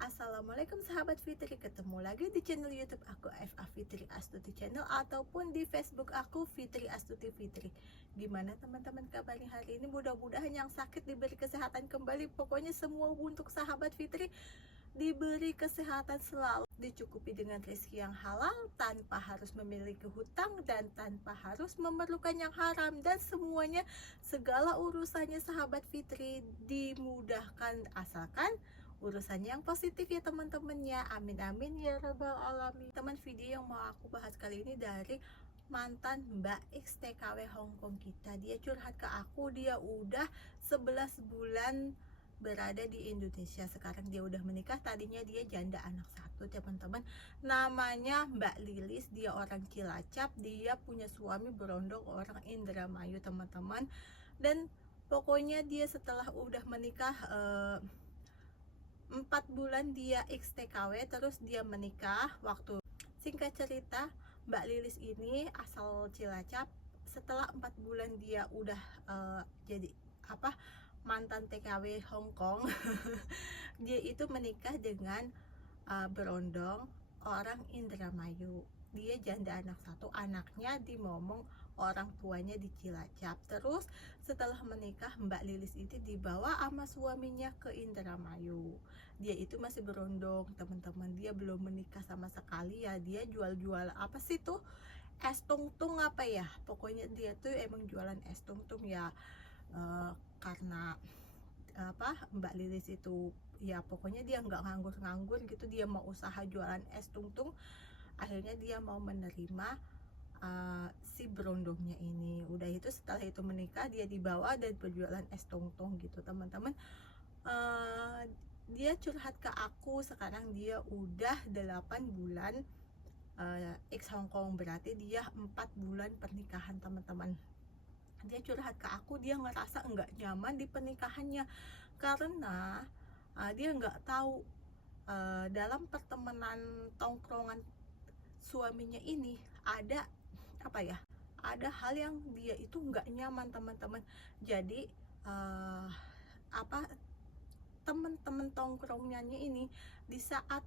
Assalamualaikum sahabat Fitri, ketemu lagi di channel YouTube aku FA Fitri Astuti Channel ataupun di Facebook aku Fitri Astuti Fitri. Gimana teman-teman kabarnya hari ini? Mudah-mudahan yang sakit diberi kesehatan kembali. Pokoknya semua untuk sahabat Fitri diberi kesehatan selalu, dicukupi dengan rezeki yang halal tanpa harus memiliki hutang dan tanpa harus memerlukan yang haram, dan semuanya segala urusannya sahabat Fitri dimudahkan asalkan urusannya yang positif ya teman-temannya. Amin amin ya rabbal alamin. Teman, video yang mau aku bahas kali ini dari mantan Mbak X TKW Hongkong kita. Dia curhat ke aku, dia udah 11 bulan berada di Indonesia. Sekarang dia udah menikah. Tadinya dia janda anak satu teman-teman. Namanya Mbak Lilis. Dia orang Cilacap. Dia punya suami berondong orang Indramayu teman-teman. Dan pokoknya dia setelah udah menikah 4 bulan dia XTKW, terus dia menikah. Waktu singkat cerita, Mbak Lilis ini asal Cilacap. Setelah 4 bulan dia udah jadi mantan TKW Hongkong. Dia itu menikah dengan berondong orang Indramayu. Dia janda anak satu, anaknya di Momong, orang tuanya di Cilacap. Terus setelah menikah, Mbak Lilis itu dibawa sama suaminya ke Indramayu. Dia itu masih berondong teman-teman, dia belum menikah sama sekali ya. Dia jual-jual apa sih tuh, es tungtung apa ya, pokoknya dia tuh emang jualan es tungtung ya. Karena Mbak Lilis itu ya pokoknya dia nggak nganggur-nganggur gitu, dia mau usaha jualan es tungtung. Akhirnya dia mau menerima si berondongnya ini. Udah itu setelah itu menikah, dia dibawa dan berjualan es tungtung gitu teman-teman. Dia curhat ke aku, sekarang dia udah 8 bulan X Hongkong, berarti dia 4 bulan pernikahan teman-teman. Dia curhat ke aku, dia ngerasa nggak nyaman di pernikahannya karena dia nggak tahu dalam pertemanan tongkrongan suaminya ini ada ada hal yang dia itu nggak nyaman teman-teman. Jadi uh, teman-teman tongkrongannya ini di saat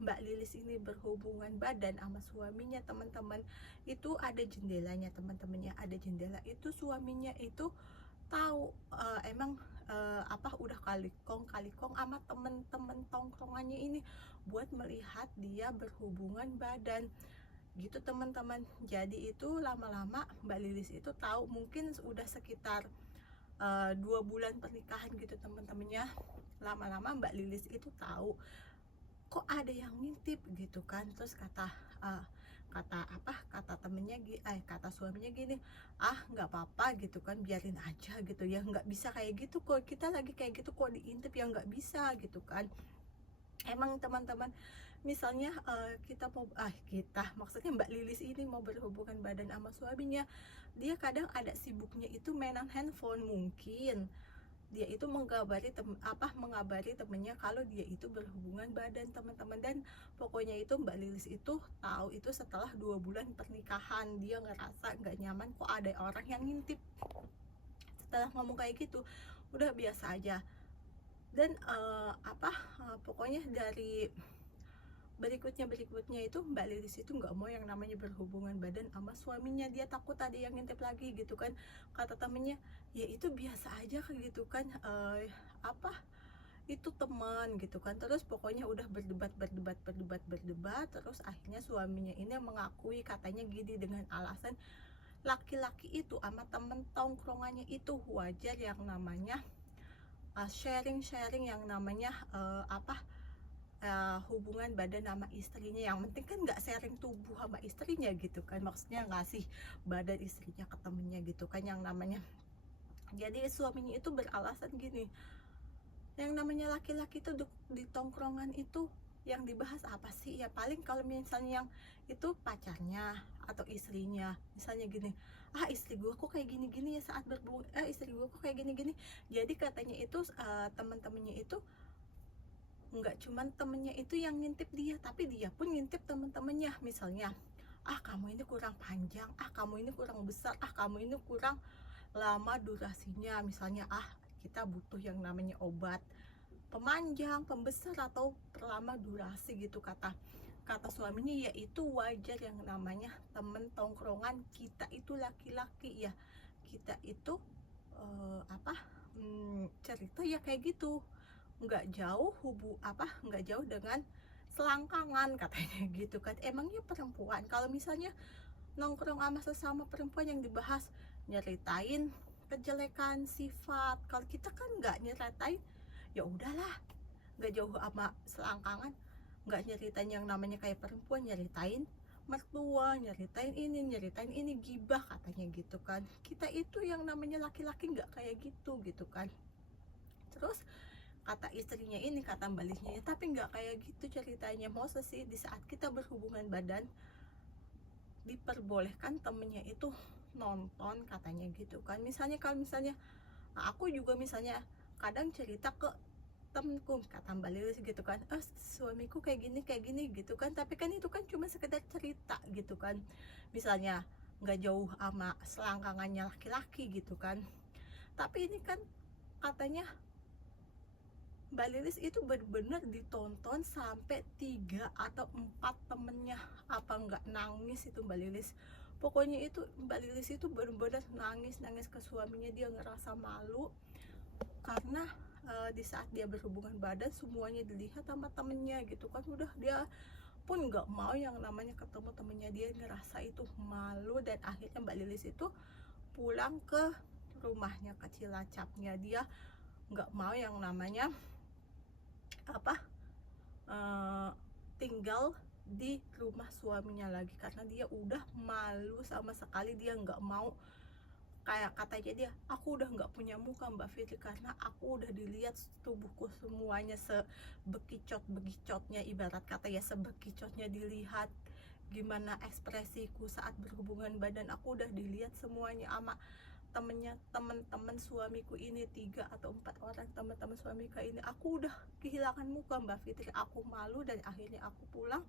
Mbak Lilis ini berhubungan badan sama suaminya teman-teman, itu ada jendelanya teman-temannya, ada jendela itu. Suaminya itu tahu emang udah kalikong sama temen-temen tongkrongannya ini buat melihat dia berhubungan badan gitu teman-teman. Jadi itu lama-lama Mbak Lilis itu tahu, mungkin udah sekitar 2 bulan pernikahan gitu teman-temannya. Lama-lama Mbak Lilis itu tahu kok ada yang ngintip gitu kan. Terus kata temennya kata suaminya gini, nggak apa-apa gitu kan, biarin aja gitu ya, nggak bisa kayak gitu kok, kita lagi kayak gitu kok diintip ya, nggak bisa gitu kan. Emang teman-teman, misalnya kita maksudnya Mbak Lilis ini mau berhubungan badan sama suaminya, dia kadang ada sibuknya itu mainan handphone. Mungkin dia itu mengabari temennya kalau dia itu berhubungan badan teman-teman. Dan pokoknya itu Mbak Lilis itu tahu itu setelah 2 bulan pernikahan. Dia ngerasa nggak nyaman, kok ada orang yang ngintip. Setelah ngomong kayak gitu, udah biasa aja. Dan pokoknya dari berikutnya itu Mbak Lilis itu nggak mau yang namanya berhubungan badan sama suaminya. Dia takut ada yang ngintip lagi gitu kan. Kata temennya, ya itu biasa aja kayak gitu kan, itu teman gitu kan. Terus pokoknya udah berdebat. Terus akhirnya suaminya ini mengakui, katanya gini, dengan alasan laki-laki itu sama temen tongkrongannya itu wajar yang namanya sharing yang namanya hubungan badan sama istrinya. Yang penting kan nggak sharing tubuh sama istrinya gitu kan, maksudnya ngasih badan istrinya ke temennya gitu kan, yang namanya. Jadi suaminya itu beralasan gini, yang namanya laki-laki itu di tongkrongan itu yang dibahas apa sih ya, paling kalau misalnya yang itu pacarnya atau istrinya, misalnya gini, istri gue kok kayak gini-gini ya saat berhubungan, istri gue kok kayak gini-gini. Jadi katanya itu teman-temannya itu nggak cuman temennya itu yang ngintip dia, tapi dia pun ngintip temen-temennya. Misalnya, kamu ini kurang panjang, kamu ini kurang besar, kamu ini kurang lama durasinya. Misalnya, kita butuh yang namanya obat pemanjang, pembesar, atau perlama durasi gitu kata kata suaminya. Yaitu wajar, yang namanya temen tongkrongan kita itu laki-laki ya, kita itu cerita ya kayak gitu, nggak jauh nggak jauh dengan selangkangan katanya gitu kan. Emangnya perempuan kalau misalnya nongkrong sama sesama perempuan yang dibahas nyeritain kejelekan sifat, kalau kita kan nggak nyeritain, ya udahlah, nggak jauh sama selangkangan, nggak nyeritain yang namanya kayak perempuan, nyeritain mertua, nyeritain ini gibah katanya gitu kan. Kita itu yang namanya laki-laki nggak kayak gitu gitu kan. Terus kata istrinya ini, kata Mbak Lisnya, ya tapi nggak kayak gitu ceritanya. Mau sih di saat kita berhubungan badan diperbolehkan temennya itu nonton katanya gitu kan. Misalnya kalau misalnya aku juga misalnya kadang cerita ke temenku, kata Mbak Lilis gitu kan, suamiku kayak gini gitu kan, tapi kan itu kan cuma sekedar cerita gitu kan, misalnya nggak jauh sama selangkangannya laki-laki gitu kan. Tapi ini kan katanya Mbak Lilis itu bener-bener ditonton sampai 3 atau 4 temennya. Apa nggak nangis itu Mbak Lilis? Pokoknya itu Mbak Lilis itu bener-bener nangis ke suaminya. Dia ngerasa malu karena di saat dia berhubungan badan semuanya dilihat sama temennya gitu kan. Udah dia pun nggak mau yang namanya ketemu temennya, dia ngerasa itu malu. Dan akhirnya Mbak Lilis itu pulang ke rumahnya ke Cilacapnya. Dia nggak mau yang namanya tinggal di rumah suaminya lagi, karena dia udah malu sama sekali. Dia nggak mau, kayak katanya dia, aku udah nggak punya muka Mbak Fitri, karena aku udah dilihat tubuhku semuanya sebekicot-bekicotnya, ibarat kata ya sebekicotnya dilihat. Gimana ekspresiku saat berhubungan badan, aku udah dilihat semuanya sama temen-temen suamiku ini, 3 atau 4 orang teman-teman suamiku ini. Aku udah kehilangan muka Mbak Fitri, aku malu. Dan akhirnya aku pulang,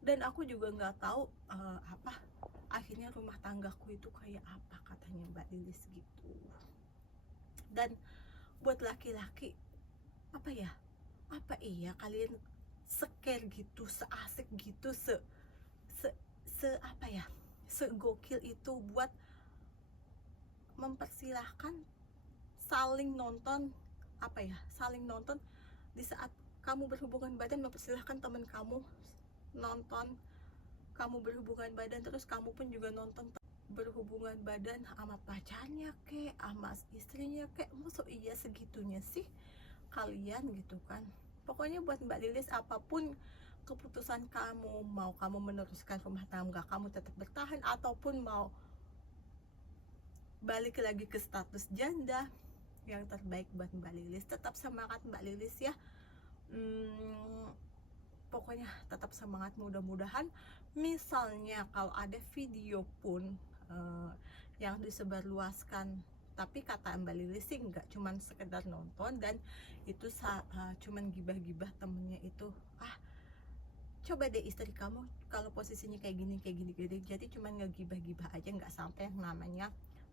dan aku juga nggak tahu akhirnya rumah tanggaku itu kayak apa, katanya Mbak Lilis gitu. Dan buat laki-laki, apa iya kalian scare gitu, seasik gitu, segokil itu buat mempersilahkan saling nonton di saat kamu berhubungan badan, mempersilahkan teman kamu nonton kamu berhubungan badan, terus kamu pun juga nonton berhubungan badan sama pacarnya kek, sama istrinya kek. Maksud iya segitunya sih kalian gitu kan. Pokoknya buat Mbak Lilis, apapun keputusan kamu, mau kamu meneruskan rumah tangga kamu tetap bertahan, ataupun mau balik lagi ke status janda, yang terbaik buat Mbak Lilis. Tetap semangat Mbak Lilis ya. Pokoknya tetap semangat. Mudah-mudahan misalnya kalau ada video pun yang disebarluaskan, tapi kata Mbak Lilis sih nggak cuman sekedar nonton, dan itu cuman gibah-gibah temennya itu. Coba deh istri kamu kalau posisinya kayak gini. Jadi cuman ngegibah-gibah aja, nggak sampai yang namanya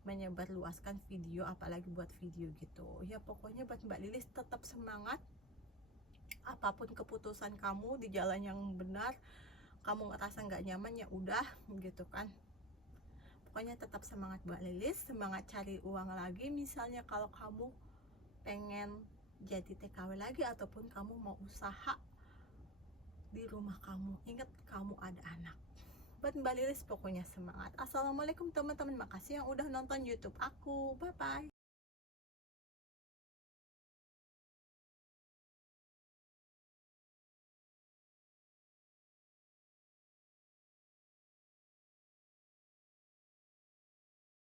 menyebarluaskan video, apalagi buat video gitu ya. Pokoknya buat Mbak Lilis tetap semangat. Apapun keputusan kamu di jalan yang benar, kamu ngerasa nggak nyaman, ya udah gitu kan. Pokoknya tetap semangat Mbak Lilis, semangat cari uang lagi. Misalnya kalau kamu pengen jadi TKW lagi, ataupun kamu mau usaha di rumah kamu, ingat kamu ada anak. Buat Mbak Lilis pokoknya semangat. Assalamualaikum teman-teman, makasih yang udah nonton YouTube aku. Bye bye.